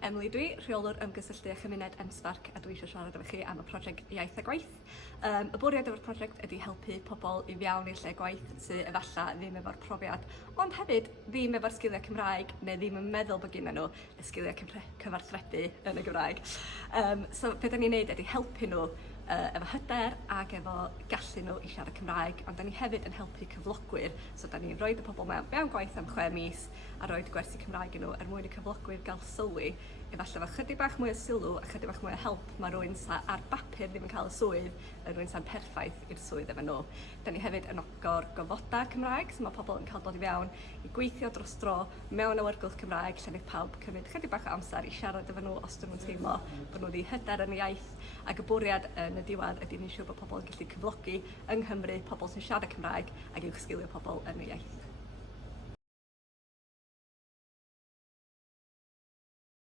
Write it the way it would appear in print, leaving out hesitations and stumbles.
Emily dwi, rheolwr ymgysylltu a chymuned M-SParc, a dwi eisiau siarad efo chi am y prosiect Iaith a Gwaith. Y bwriad efo'r prosiect ydy helpu pobl i fewn i'r lle gwaith sydd efallai ddim efo'r profiad, ond hefyd ddim efo'r sgiliau Cymraeg neu ddim yn meddwl bod gynnu nhw y sgiliau cyfarthrebu yn y Gymraeg. So beth da ni'n neud ydy helpu nhw efo hyder ac efo gallu nhw i siarad Cymraeg, ond da ni hefyd yn helpu cyflogwyr, so da ni'n rhoi y pobl mewn gwaith am 6 mis a rhoi gwersi Cymraeg yn nhw mwyn i cyflogwyr gael sylwi efallai efo chydig bach mwy o sylw a chydig bach mwy o help mae rhywun ar bapur ddim yn cael y swydd yn rhywun sy'n perffaith i'r swydd efo nhw. Da ni hefyd yn ogor gofodau Cymraeg, so mae pobl yn cael dod i fewn i gweithio dros dro mewn awyrgylch Cymraeg lle wneud pawb cymryd chydig bach o amser i siarad efo nhw os dyn nhw'n teimlo bod nhw wedi hyder yn y iaith, ac y bwriad yn y diwedd ydy ni'n siŵr bod pobl yn gallu cyflogi yng Nghymru pobl sy'n siarad Cymraeg ac i'w sgilio pobl yn y iaith.